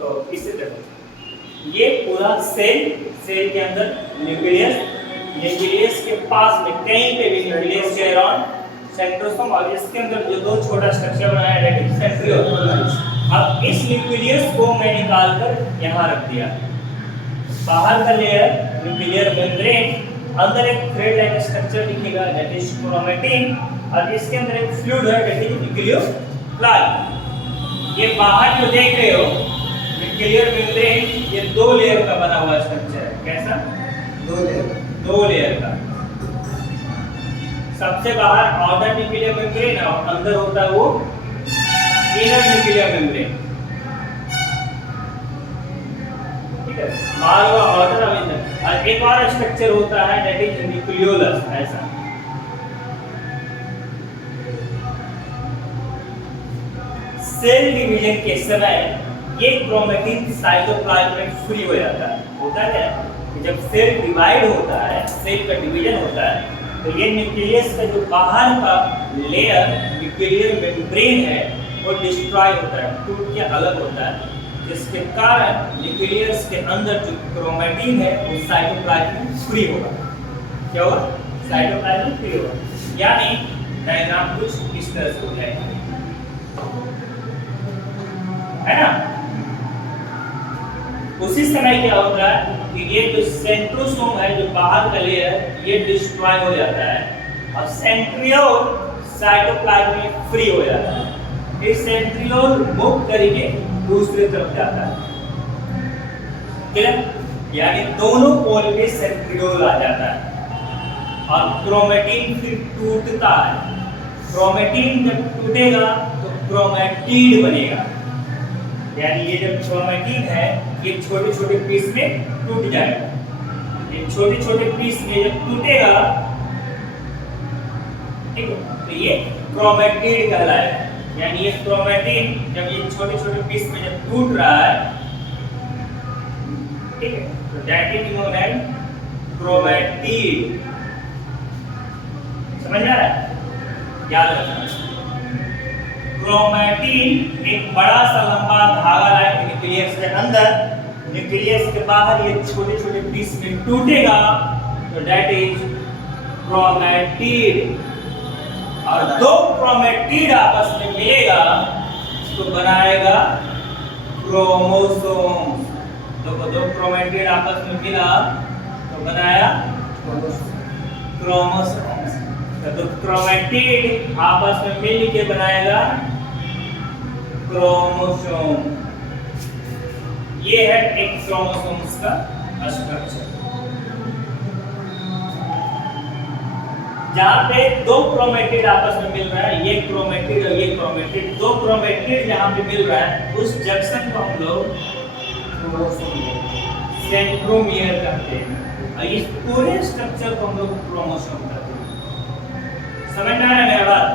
तो इसी तरह ये पूरा सेल के अंदर न्यूक्लियस के पास में कहीं पे भी न्यूक्लियस के अराउंड सेंट्रोसोम, और इसके अंदर जो दो छोटा स्ट्रक्चर बनाया है दैट इज सेंट्रियोल। अब इस न्यूक्लियस को मैं निकाल कर यहाँ रख दिया। बाहर का लेयर न्यूक्लियर मेम्ब्रेन, अंदर एक थ्रेड लाइक स्ट्रक्चर दिखेगा दैट इज क्रोमैटिन, और इसके अंदर एक फ्लूइड है दैट इज न्यूक्लियोप्लाज्म। ये बाहर जो देख रहे हो न्यूक्लियर मेम्ब्रेन, ये दो लेयर का बना हुआ स्ट्रक्चर है। कैसा? दो लेयर का। सबसे बाहर आउटर न्यूक्लियर मेम्ब्रेन और अंदर होता है वो इनर न्यूक्लियर मेम्ब्रेन। ठीक है, बाहर का आउटर और इंटर, और एक और स्ट्रक्चर होता है दैट इज न्यूक्लियोलस। ऐसा सेल डिवीजन के समय ये क्रोमैटिन साइटोप्लाज्म में फ्री हो जाता है। होता है कि जब सेल डिवाइड होता है, सेल का डिवीजन होता है, तो ये न्यूक्लियस का जो बाहर का लेयर न्यूक्लियर मेम्ब्रेन है वो डिस्ट्रॉय होता है, टूट के अलग होता है, जिसके कारण न्यूक्लियस के अंदर जो क्रोमैटिन है वो साइटोप्लाज्म में फ्री होगा। क्या होगा? साइटोप्लाज्म फ्री होगा। यानी डायग्राम कुछ इस तरह से हो जाएगा, है ना? उसी समय क्या होता है कि ये जो सेंट्रोसोम है, जो बाहर का लेयर, ये डिस्ट्रॉय हो जाता है और सेंट्रियोल साइटोप्लाज्म में फ्री हो जाता है। इस सेंट्रियोल मूव करके दूसरी तरफ जाता है। क्लियर? यानी दोनों पोल पे सेंट्रियोल आ जाता है और क्रोमैटिन फिर टूटता है। क्रोमैटिन जब टूटेगा तो क्रोमैटिड बनेगा। यानी ये जब क्रोमैटिन है ये छोटे छोटे पीस में टूट जाएगा। ये छोटे छोटे पीस में जब टूटेगा, ठीक है, तो ये क्रोमैटिड कहलाएगा। यानी ये क्रोमैटिन जब ये छोटे छोटे पीस में जब टूट रहा है, ठीक है, तो that is known as chromatid. समझ आ रहा है? याद रखना, क्रोमैटिन एक बड़ा सा लंबा धागा लाइक न्यूक्लियस के अंदर, न्यूक्लियस के बाहर ये छोटे छोटे पीस में टूटेगा, तो दैट इज क्रोमैटिड। और दो क्रोमैटिड आपस में मिलेगा तो बनाएगा क्रोमोसोम। दो क्रोमैटिड आपस में मिला तो बनाया क्रोमोसोम। तो क्रोमैटिड आपस में मिल के बनाएगा क्रोमोसोम। ये है एक क्रोमोसोम्स का स्ट्रक्चर। जहां पे दो क्रोमैटिड आपस में मिल रहा है, ये क्रोमैटिड और ये क्रोमैटिड, दो क्रोमैटिड जहां पे मिल रहा है उस जंक्शन को हम लोग सेंट्रोमियर कहते हैं, और इस पूरे स्ट्रक्चर को हम लोग क्रोमोसोम कहते हैं। समझ में आ रहा है मेरा बात?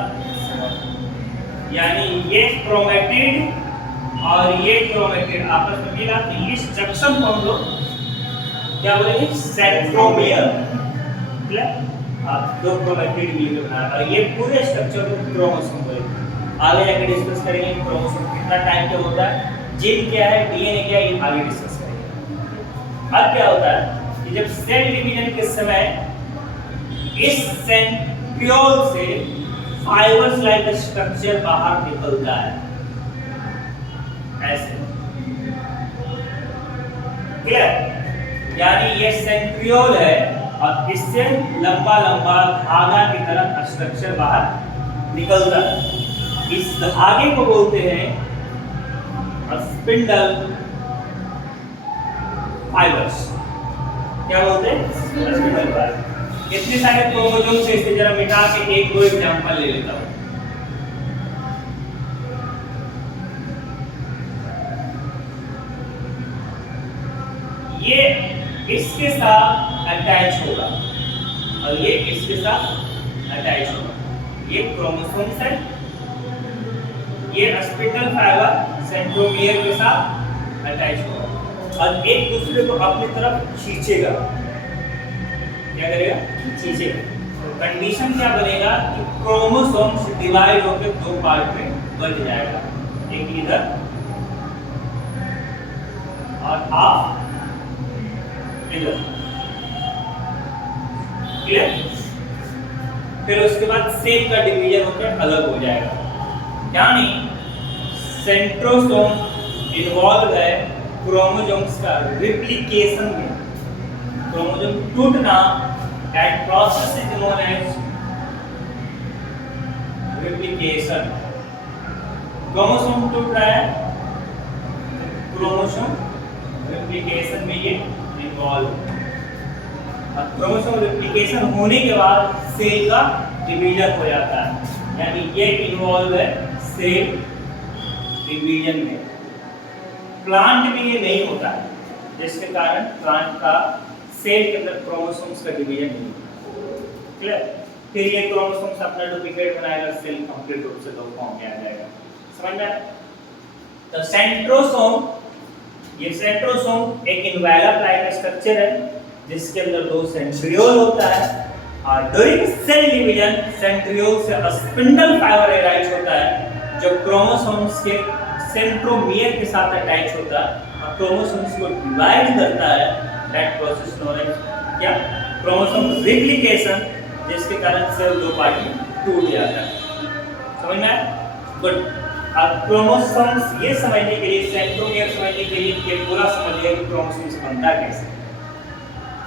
यानी ये क्रोमैटिड और ये क्रोमैटिड आपस में मिला तो इस जंक्शन को हम लोग क्या बोलेंगे? सेंट्रोमियर। क्लियर? आप दो क्रोमैटिड मिलकर बना, और ये पूरे स्ट्रक्चर को क्रोमोसोम बोलेंगे। आगे जाके डिस्कस करेंगे क्रोमोसोम कितना टाइप का होता है, जीन क्या है, डीएनए क्या है, ये आगे डिस्कस करेंगे। अब क्या होता है कि जब सेल डिवीजन के समय इस सेंट्रियोल से फाइबर्स लाइक स्ट्रक्चर बाहर निकलता है, ऐसे। क्लियर? यानी ये सेंट्रियोल है और इससे लंबा लंबा धागा की तरह स्ट्रक्चर बाहर निकलता है। इस धागे को बोलते हैं स्पिंडल फाइबर्स। क्या बोलते हैं? Spindle fibre. कितने सारे क्रोमोसोम से इसे जरा मिटा के एक दो एग्जांपल ले लेता हूं। ये इसके साथ अटैच होगा और ये इसके साथ अटैच होगा। ये क्रोमोसोम्स है, ये स्पिंडल फाइबर सेंट्रोमियर के साथ अटैच होगा और एक दूसरे को अपनी तरफ खींचेगा। क्या करेगा? खींचेगा। तो कंडीशन क्या बनेगा कि क्रोमोसोम्स डिवाइड होकर दो पार्ट में बन जाएगा, एक इधर और हाफ इधर। क्लियर? फिर उसके बाद सेल का डिवीजन होकर अलग हो जाएगा, यानी सेंट्रोसोम इन्वॉल्व है क्रोमोसोम्स का रिप्लिकेशन में। क्रोमोसोम टूटना, that process is known as replication. Chromosome टूट रहा है, क्रोमोसोम रिप्लिकेशन में ये इन्वॉल्व। और क्रोमोसोम रिप्लिकेशन होने के बाद सेल का डिवीजन हो जाता है, यानी ये इन्वॉल्व है सेल डिवीजन में। प्लांट में ये नहीं होता है, जिसके कारण प्लांट का सेल के अंदर क्रोमोसोम्स का डिवीजन नहीं होता। क्लियर? फिर ये क्रोमोसोम्स अपना डुप्लीकेट बनाएगा, सेल कंप्लीट रूप से दो फॉर्म में आ जाएगा। समझ में आया? तो सेंट्रोसोम, ये सेंट्रोसोम एक इनवेलप लाइक स्ट्रक्चर है जिसके अंदर दो सेंट्रियोल होता है, और ड्यूरिंग सेल डिवीजन सेंट्रियोल से स्पिंडल फाइबर अटैच होता है जो क्रोमोसोम्स के सेंट्रोमियर के साथ अटैच होता है और क्रोमोसोम्स को डिवाइड करता है। दैट प्रोसेस नोन एज क्या? क्रोमोसोम रिप्लिकेशन, जिसके कारण सेल दो पार्ट में टूट जाता है। समझ में आया? गुड। अब क्रोमोसोम्स ये समझने के लिए, सेंट्रोमियर समझने के लिए ये पूरा समझिए कि क्रोमोसोम्स बनता कैसे।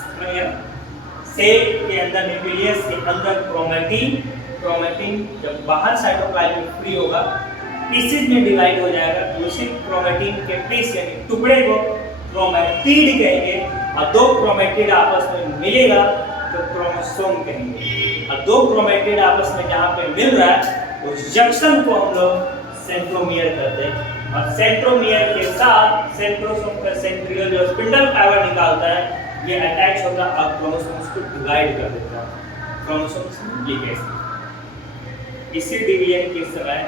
समझ गया? सेल के अंदर न्यूक्लियस के अंदर क्रोमैटिन जब बाहर साइटोप्लाज्म में फ्री होगा, पीसेज में डिवाइड हो जाएगा, तो उसी क्रोमैटिन के पीस यानी टुकड़े को क्रोमैटिड कहेंगे, और दो क्रोमैटिड आपस में मिलेगा तो क्रोमोसोम कहेंगे। और दो क्रोमैटिड आपस में जहां पे मिल रहा है उस जंक्शन को हम लोग सेंट्रोमियर कहते हैं, और सेंट्रोमियर के साथ सेंट्रोसोम का सेंट्रियोल जो स्पिंडल फाइबर निकालता है, ये अटैच होगा और क्रोमोसोम्स को डिवाइड कर देता है। Chromosomes replication. इसी डिवीजन के समय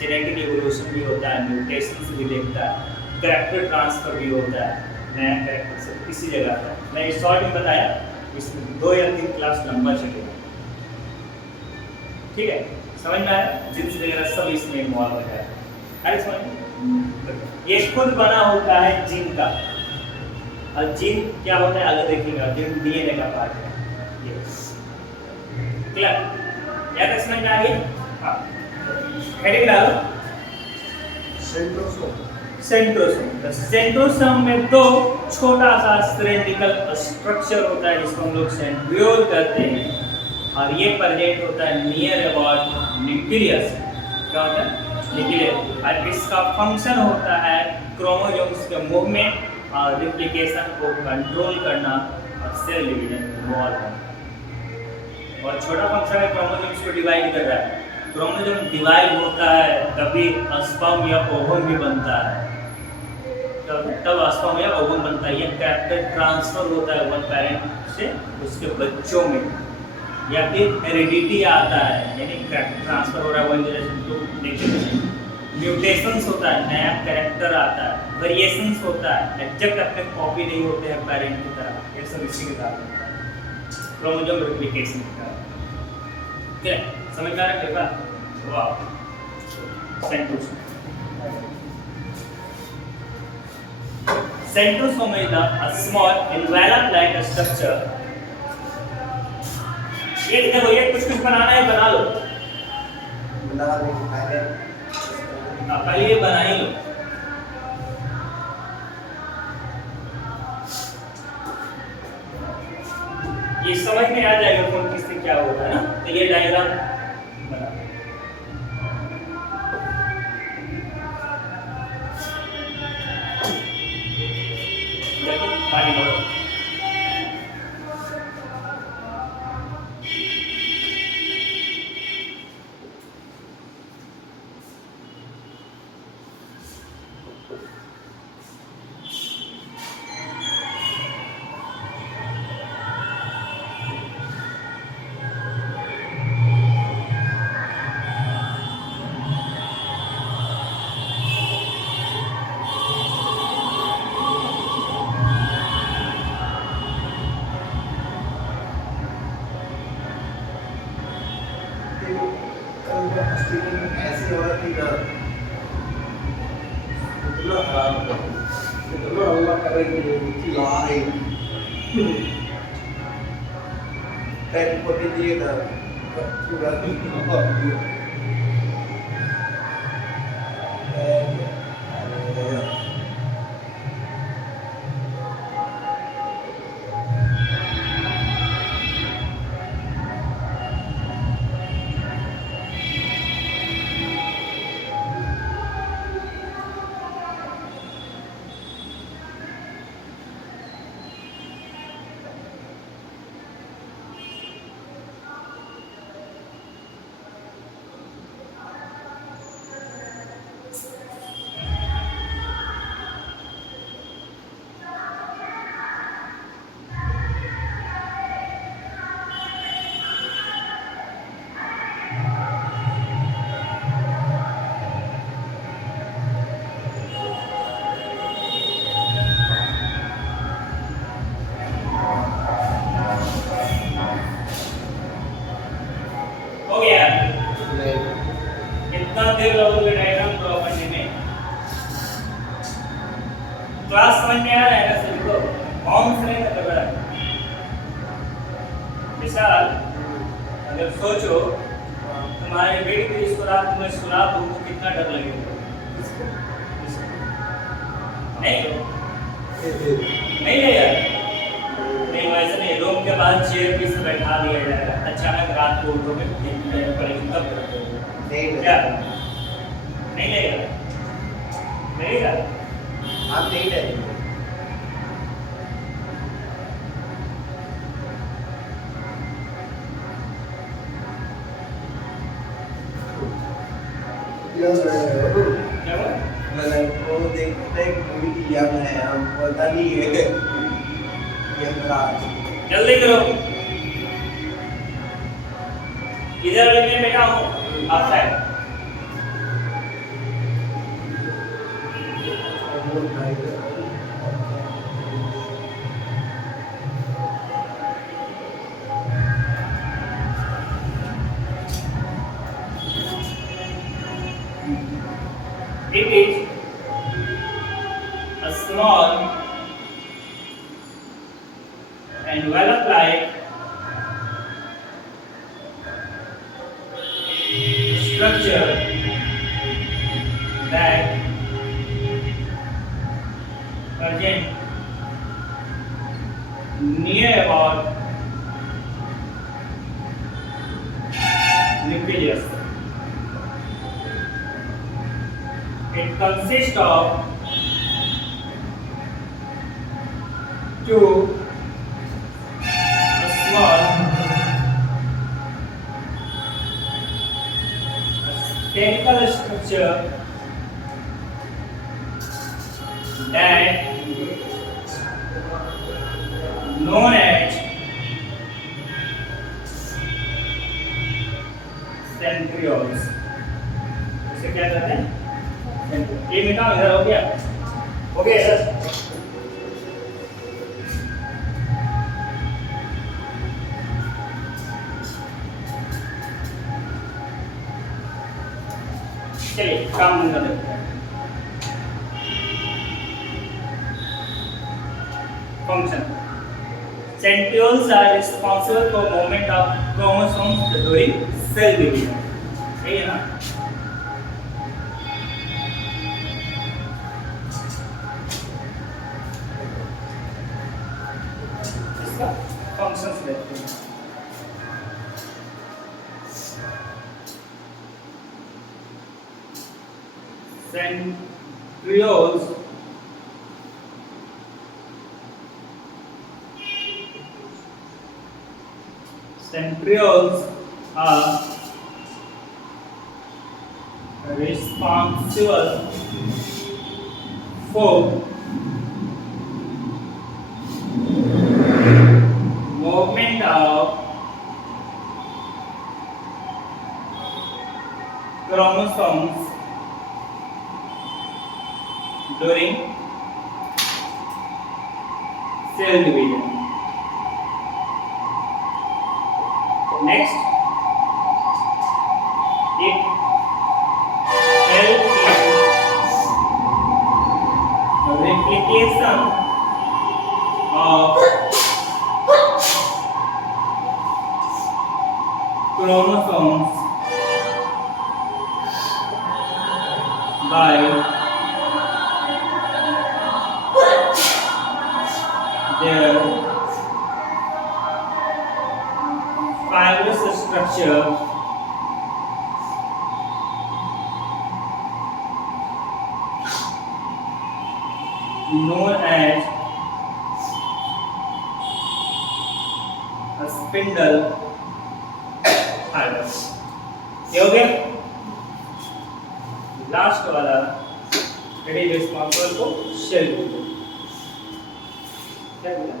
जेनेटिक इवोल्यूशन भी होता है, म्यूटेशंस भी देखता है, कैरेक्टर ट्रांसफर भी होता है, नया कैरेक्टर सब इसी जगह आता है। मैं शॉर्ट में बताया, इसमें 2 या 3 क्लास लंबा चलेगा। ठीक है? समझ में आया? जीन्स वगैरह सब इसमें इन्वॉल्व होता है। अरे समझ में? ये खुद बना होता है जीन का, और जीन क्या होता है आगे देखिएगा, जीन डीएनए का पार्ट है। ये क्लियर? याद है? समझ में आ गया? हाँ, हेडिंग डालो। सेंट्रोसोम। सेंट्रोसोम में तो छोटा सा सिलेंड्रिकल स्ट्रक्चर होता है जिसको हम लोग सेंट्रियोल कहते हैं, और ये प्रेजेंट होता है नियर अबाउट न्यूक्लियस। क्या होता है? न्यूक्लियस। और इसका फंक्शन होता है क्रोमोसोम्स के मूवमेंट और रिप्लिकेशन को कंट्रोल करना और सेल डिवीजन इन्वॉल्व है। और छोटा फंक्शन है क्रोमोसोम्स को डिवाइड कर रहा है। क्रोमोसोम डिवाइड होता है तभी स्पर्म या ओवम भी बनता है, तब स्पर्म या ओवम बनता है। ये कैरेक्टर ट्रांसफर होता है वन पेरेंट से उसके बच्चों में, या फिर हेरिडिटी आता है, यानी कैरेक्टर ट्रांसफर हो रहा है one generation to next generation. Mutations होता है, नया कैरेक्टर आता है, वेरिएशंस होता है, एग्जैक्ट अपने कॉपी नहीं होते हैं पेरेंट की तरह। ये सब इसी के साथ होता है क्रोमोसोम रिप्लिकेशन का। ठीक है? समझ में आ रहा है? वाह। Centrosome is a small envelope-like structure। ये देखो, ये कुछ बनाना है, बना लो। पहले ये बना ही लो। ये समझ में आ जाएगा कौन किससे क्या होगा ना। तो ये डायग्राम बना, देखो बाकी लो। ऐसी औरत की दर Itu Allah kering di lain. Tempo di dia sudah apa dia. हो गया कितना देर लगोगे डायग्राम ड्रॉ करने में क्लास समझ में आ रहा है ना सभी को कौन से नहीं कर रहा है मिसाल अगर सोचो तुम्हारे बेटी को इसको रात में सुला दूं तो कितना डर लगेगा नहीं नहीं लगेगा नहीं वैसे नहीं रूम के बाद चेयर पे से बैठा दिया जाएगा अचानक रात को उठोगे पड़ेगी तब क्या नहीं लगेगा लगेगा आप नहीं डरेंगे क्या हुआ मतलब वो देखते हैं मूवी की याद है हम पता नहीं है जल्दी करो इधर मैं बैठा हूँ आप है It is a small and well applied structure that present near about nucleus. It consists of two small spherical structure that known as centrioles. इसे क्या कहते हैं? ये मिटाओ इधर हो गया सर चलिए काम धंधा देखते हैं function centrioles are responsible for movement of chromosomes during cell division सही है ना functions देखते हैं centrioles are responsible for movement of chromosomes during cell division. Next, it helps in replication of chromosomes by their fibrous structure known as a spindle fiber. ये हो गया last वाला it is responsible for sale group. क्या बोला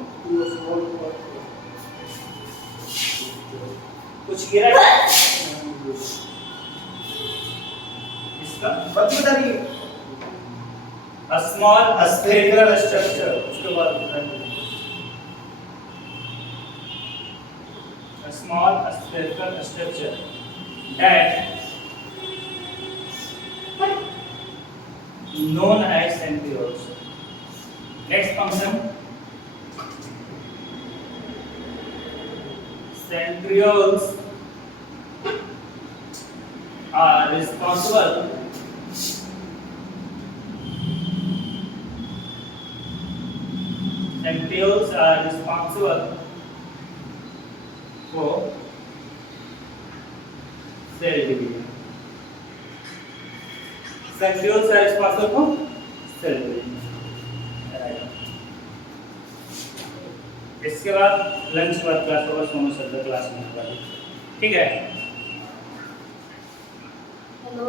कुछ गिरा है? इसका बता रही है a small spherical structure उसके बाद a small spherical structure that known as centrioles. Next function, centrioles are responsible centrioles are responsible for cell division. Centrioles are responsible for cell division. इसके बाद लंच बाद क्लास होगा, Sonu sir का class में होगा. ठीक है. हेलो